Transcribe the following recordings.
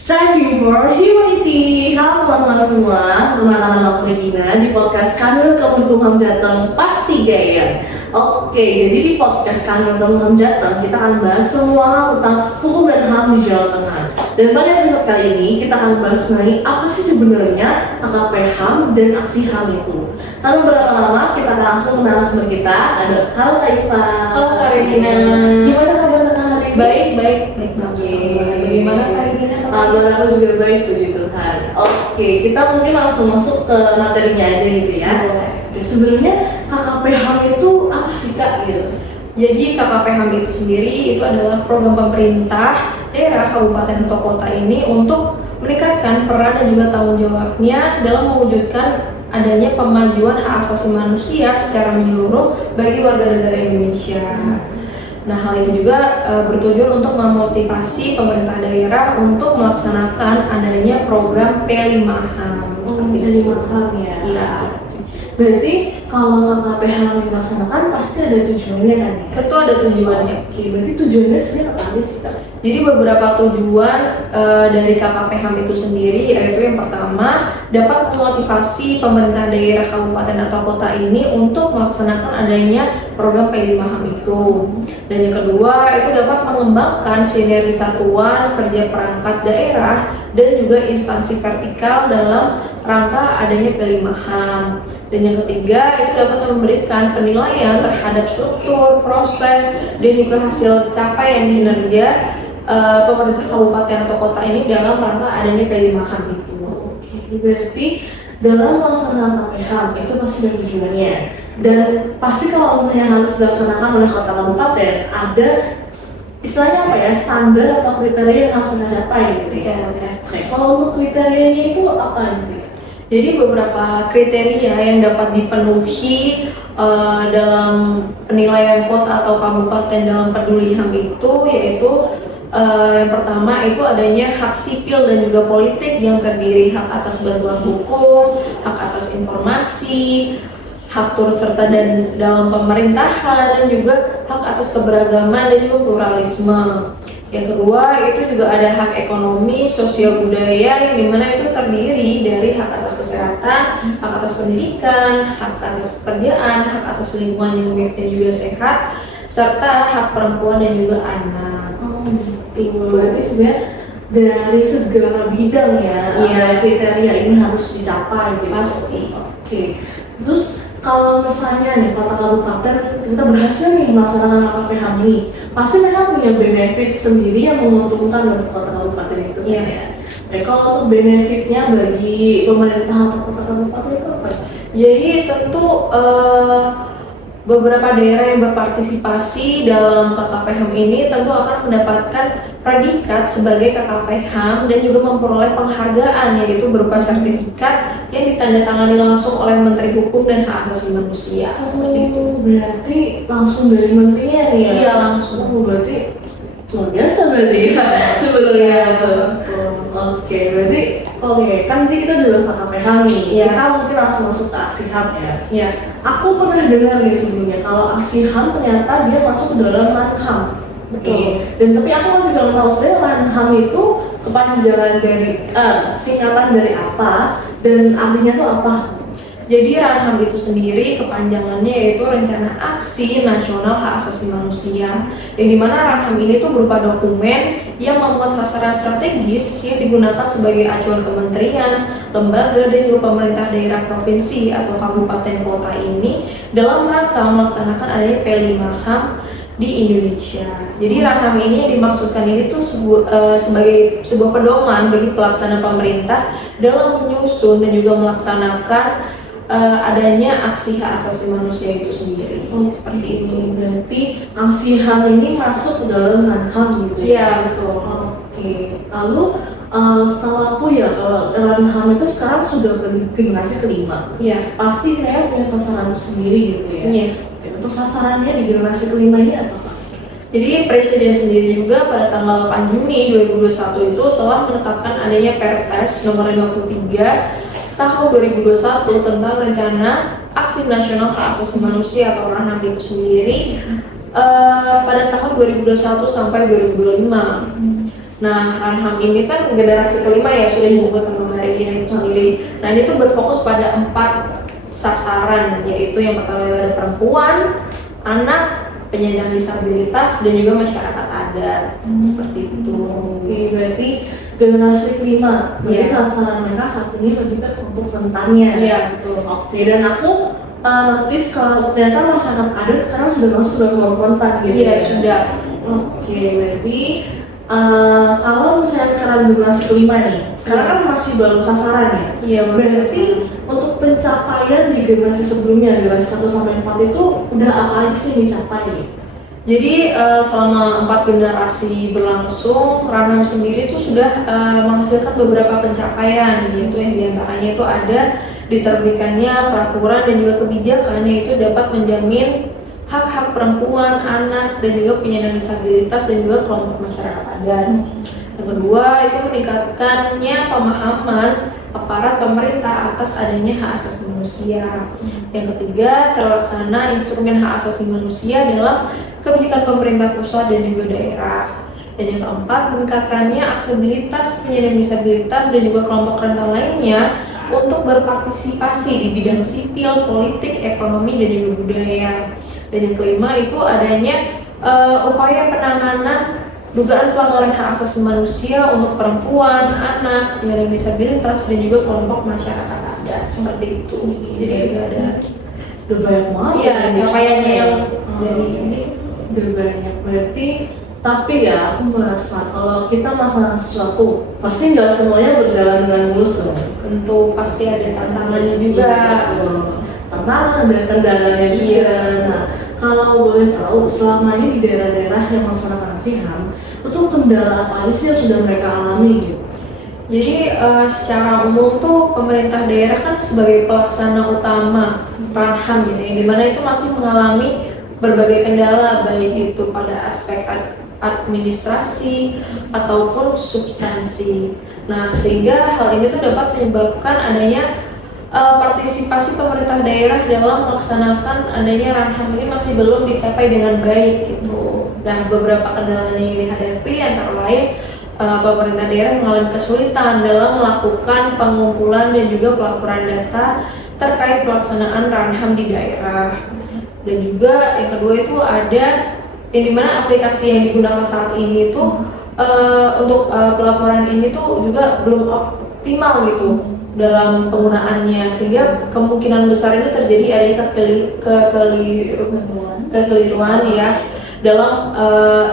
Striving for Humanity. Halo teman-teman semua, kenalkan aku Regina di podcast Kanwil Kemenkumham Jateng Pasti Gaya. Oke, jadi di podcast Kanwil Kemenkumham Jateng kita akan bahas semua hal tentang hukum dan HAM di Jawa Tengah. Dan pada episode kali ini kita akan bahas mengenai apa sih sebenarnya KKP HAM dan aksi HAM itu. Tanpa berlama-lama kita akan langsung ke narasumber kita. Halo Kak Iva. Halo Kak Regina. Gimana kabar Kak hari ini? Baik. Bagaimana Kak Regina? Kabar aku juga baik, puji Tuhan. Oke, kita mungkin langsung masuk ke materinya aja gitu ya. Oke, sebenarnya KKP HAM itu apa sih Kak? Gitu. Jadi KKP HAM itu sendiri itu adalah program pemerintah daerah, kabupaten atau kota ini untuk meningkatkan peran dan juga tanggung jawabnya dalam mewujudkan adanya pemajuan hak asasi manusia secara menyeluruh bagi warga negara Indonesia. Nah, hal ini juga bertujuan untuk memotivasi pemerintah daerah untuk melaksanakan adanya program P5HAM. P5 HAM ya? Iya. Berarti kalau KKP HAM dilaksanakan pasti ada tujuannya kan? Tentu ada tujuannya. Oke, berarti tujuannya sebenarnya apa aja sih Kak? Jadi beberapa tujuan dari KKP HAM itu sendiri yaitu yang pertama dapat memotivasi pemerintah daerah, kabupaten atau kota ini untuk melaksanakan adanya program P5 HAM itu. Dan yang kedua itu dapat mengembangkan sinergi satuan kerja perangkat daerah dan juga instansi vertikal dalam rangka adanya P5 HAM. Dan yang ketiga itu dapat memberikan penilaian terhadap struktur, proses, dan juga hasil capaian kinerja pemerintah kabupaten atau kota ini dalam rangka adanya P5 HAM itu. Oke, berarti dalam melaksanakan KKP HAM itu pasti ada tujuannya. Dan pasti kalau misalnya harus dilaksanakan oleh kota kabupaten ada istilahnya apa ya, standar atau kriteria yang harus kita capai gitu ya. Oke, kalau untuk kriterianya itu apa aja sih? Jadi beberapa kriteria yang dapat dipenuhi dalam penilaian kota atau kabupaten dalam peduli HAM itu yaitu yang pertama itu adanya hak sipil dan juga politik yang terdiri hak atas bantuan hukum, hak atas informasi, hak turut serta dan dalam pemerintahan, dan juga hak atas keberagaman dan juga pluralisme. Yang kedua itu juga ada hak ekonomi, sosial budaya yang dimana itu terdiri dari hak atas kesehatan, hak atas pendidikan, hak atas pekerjaan, hak atas lingkungan yang baik dan juga sehat, serta hak perempuan dan juga anak. Seperti itu. Berarti sebenarnya dari segala bidang ya, Iya. kriteria ini harus dicapai gitu. Pasti. Oke. Terus kalau misalnya nih kota kabupaten kita berhasil nih melaksanakan KKP HAM ini, pasti mereka punya benefit sendiri yang menguntungkan untuk kota kabupaten itu. Iya. Ya. Oke, kalau untuk benefitnya bagi pemerintah atau kota kabupaten itu apa? Jadi tentu beberapa daerah yang berpartisipasi dalam KKP HAM ini tentu akan mendapatkan predikat sebagai KKP HAM dan juga memperoleh penghargaan yaitu berupa sertifikat yang ditandatangani langsung oleh Menteri Hukum dan Hak Asasi Manusia. Seperti itu. Berarti langsung dari menterinya nih ya? Iya, langsung. Berarti luar biasa berarti ya sebetulnya. Oke, berarti kan nanti kita udah bahas KKP HAM nih. Iya. Kita mungkin langsung masuk ke aksi HAM ya. Ya, Aku pernah dengar nih sebelumnya kalau aksi HAM ternyata dia masuk ke dalam LAN-HAM. Betul. Dan tapi aku masih belum tahu sebenarnya LAN-HAM itu kepanjangan dari singkatan dari apa dan artinya tuh apa? jadi RANHAM itu sendiri kepanjangannya yaitu Rencana Aksi Nasional Hak Asasi Manusia, yang dimana RANHAM ini tuh berupa dokumen yang memuat sasaran strategis yang digunakan sebagai acuan kementerian, lembaga, dan juga pemerintah daerah provinsi atau kabupaten kota ini dalam rangka melaksanakan adanya P5 HAM di Indonesia. Jadi RANHAM ini yang dimaksudkan ini tuh sebagai sebuah pedoman bagi pelaksana pemerintah dalam menyusun dan juga melaksanakan adanya aksi hak asasi manusia itu sendiri. Seperti itu. Berarti aksi HAM ini masuk ke dalam LAN-HAM gitu ya? Iya, betul. Oke. Lalu setahu aku ya kalau LAN-HAM itu sekarang sudah ke generasi kelima. Iya. Pasti mereka punya sasaran tersendiri gitu ya? Iya. Oke, untuk sasarannya di generasi kelima ini apa Pak? Jadi Presiden sendiri juga pada tanggal 8 Juni 2021 itu telah menetapkan adanya Perpres nomor 53 tahun 2021 tentang Rencana Aksi Nasional Hak Asasi Manusia atau RANHAM itu sendiri pada tahun 2021 sampai 2025. Nah, Ranham ini kan generasi kelima ya, sudah disebutkan Mama Regina itu sendiri. Nah, ini tuh berfokus pada 4 sasaran, yaitu yang pertama itu ada perempuan, anak, penyandang disabilitas, dan juga masyarakat adat. Seperti itu. Oke, berarti generasi kelima. Berarti Iya. sasaran mereka saat ini lebih ke kelompok rentannya. Iya, betul. Oke, dan aku notice kalau ternyata masyarakat adat sekarang sudah masuk dalam kelompok rentan gitu. Iya, ya? sudah. Oke, berarti kalau misalnya sekarang generasi kelima nih, sekarang kan masih baru sasaran ya. Iya, Berarti untuk pencapaian di generasi sebelumnya, generasi 1 sampai 4 itu udah apa aja sih yang dicapai? Jadi selama 4 generasi berlangsung, Ranham sendiri itu sudah menghasilkan beberapa pencapaian, yaitu yang diantaranya itu ada diterbitkannya peraturan dan juga kebijakan yaitu dapat menjamin hak-hak perempuan, anak, dan juga penyandang disabilitas dan juga kelompok masyarakat adat. Yang kedua itu meningkatkannya pemahaman aparat pemerintah atas adanya hak asasi manusia. Yang ketiga, terlaksana instrumen hak asasi manusia dalam kebijakan pemerintah pusat dan juga daerah. Dan yang keempat, meningkatkannya aksesibilitas penyandang disabilitas dan juga kelompok rentan lainnya untuk berpartisipasi di bidang sipil, politik, ekonomi, dan juga budaya. Dan yang kelima itu adanya upaya penanganan dugaan pelanggaran hak asasi manusia untuk perempuan, anak, penyandang disabilitas, dan juga kelompok masyarakat adat seperti itu. Jadi Udah banyak banget ya capaiannya yang dari ini. ini. Udah banyak, berarti tapi ya aku merasa kalau kita masalah sesuatu pasti nggak semuanya berjalan dengan mulus dong. Tentu pasti ada tantangannya juga. Tantangan dan kendalanya juga. Nah, kalau boleh tahu selama ini di daerah-daerah yang melaksanakan SIHAM itu kendala apa aja sih yang sudah mereka alami gitu? Jadi secara umum tuh pemerintah daerah kan sebagai pelaksana utama Ranham gitu, yang dimana itu masih mengalami berbagai kendala baik itu pada aspek administrasi ataupun substansi. Nah, sehingga hal ini tuh dapat menyebabkan adanya partisipasi pemerintah daerah dalam melaksanakan adanya Ranham ini masih belum dicapai dengan baik gitu. Dan beberapa kendala yang dihadapi antara lain pemerintah daerah mengalami kesulitan dalam melakukan pengumpulan dan juga pelaporan data terkait pelaksanaan Ranham di daerah. Dan juga yang kedua itu ada yang dimana aplikasi yang digunakan saat ini itu untuk pelaporan ini tuh juga belum optimal gitu dalam penggunaannya, sehingga kemungkinan besar ini terjadi adanya kekeliruan ya dalam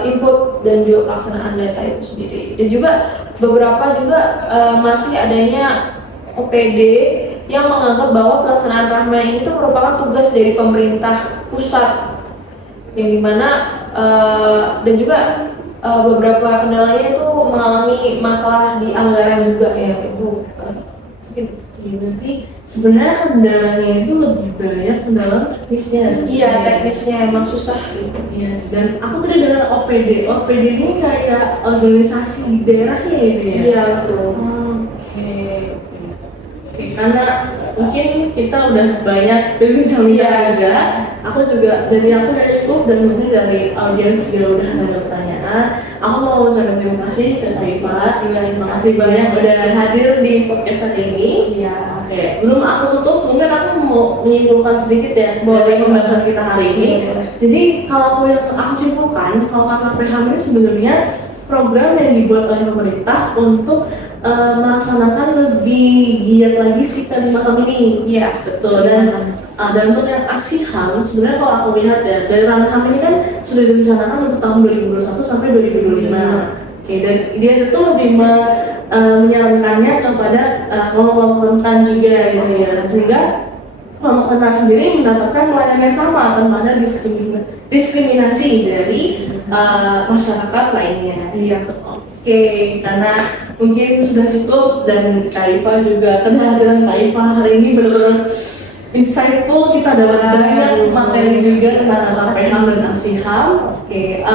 input dan juga pelaksanaan data itu sendiri. Dan juga beberapa juga masih adanya OPD yang menganggap bahwa pelaksanaan Ranham ini itu merupakan tugas dari pemerintah pusat, yang dimana dan juga beberapa kendalanya itu mengalami masalah di anggaran juga ya itu. Berarti sebenarnya kendalanya itu lebih banyak kendala teknisnya. Iya, teknisnya emang susah gitu. Iya, dan aku tadi dengar OPD. OPD ini kayak organisasi di daerahnya gitu ya. Iya, betul. Oke, karena mungkin kita udah banyak berbincang-bincang juga. Aku juga dari aku udah cukup dan mungkin dari audiens juga udah ada pertanyaan. Aku mau ucapkan terima kasih ke Kaifa. Terima kasih banyak udah hadir di podcast hari ini. Iya. Oke, belum aku tutup, mungkin aku mau menyimpulkan sedikit ya dari pembahasan kita hari ini. Jadi kalau aku simpulkan, kalau KKPHAM ini sebenarnya program yang dibuat oleh pemerintah untuk melaksanakan lebih giat lagi si kelima HAM ini. Iya, betul. Dan untuk yang aksi HAM, sebenarnya kalau aku lihat ya, dari Ranham ini kan sudah direncanakan untuk tahun 2021 sampai 2025. Oke, dan dia itu lebih menyarankannya kepada kelompok rentan juga gitu ya, sehingga kelompok rentan sendiri mendapatkan pelayanan yang sama tanpa ada diskriminasi dari masyarakat lainnya. Iya. Oke, karena mungkin sudah cukup dan Kaifa juga kehadiran Kaifa hari ini benar-benar insightful, kita dapat banyak materi juga tentang KKPHAM dan aksi HAM. Oke,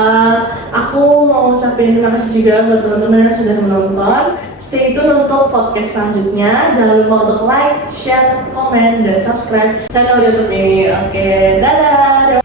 aku mau ucapin terima kasih juga buat teman-teman yang sudah menonton. Stay tune untuk podcast selanjutnya. Jangan lupa untuk like, share, komen, dan subscribe channel YouTube ini. Oke, dadah.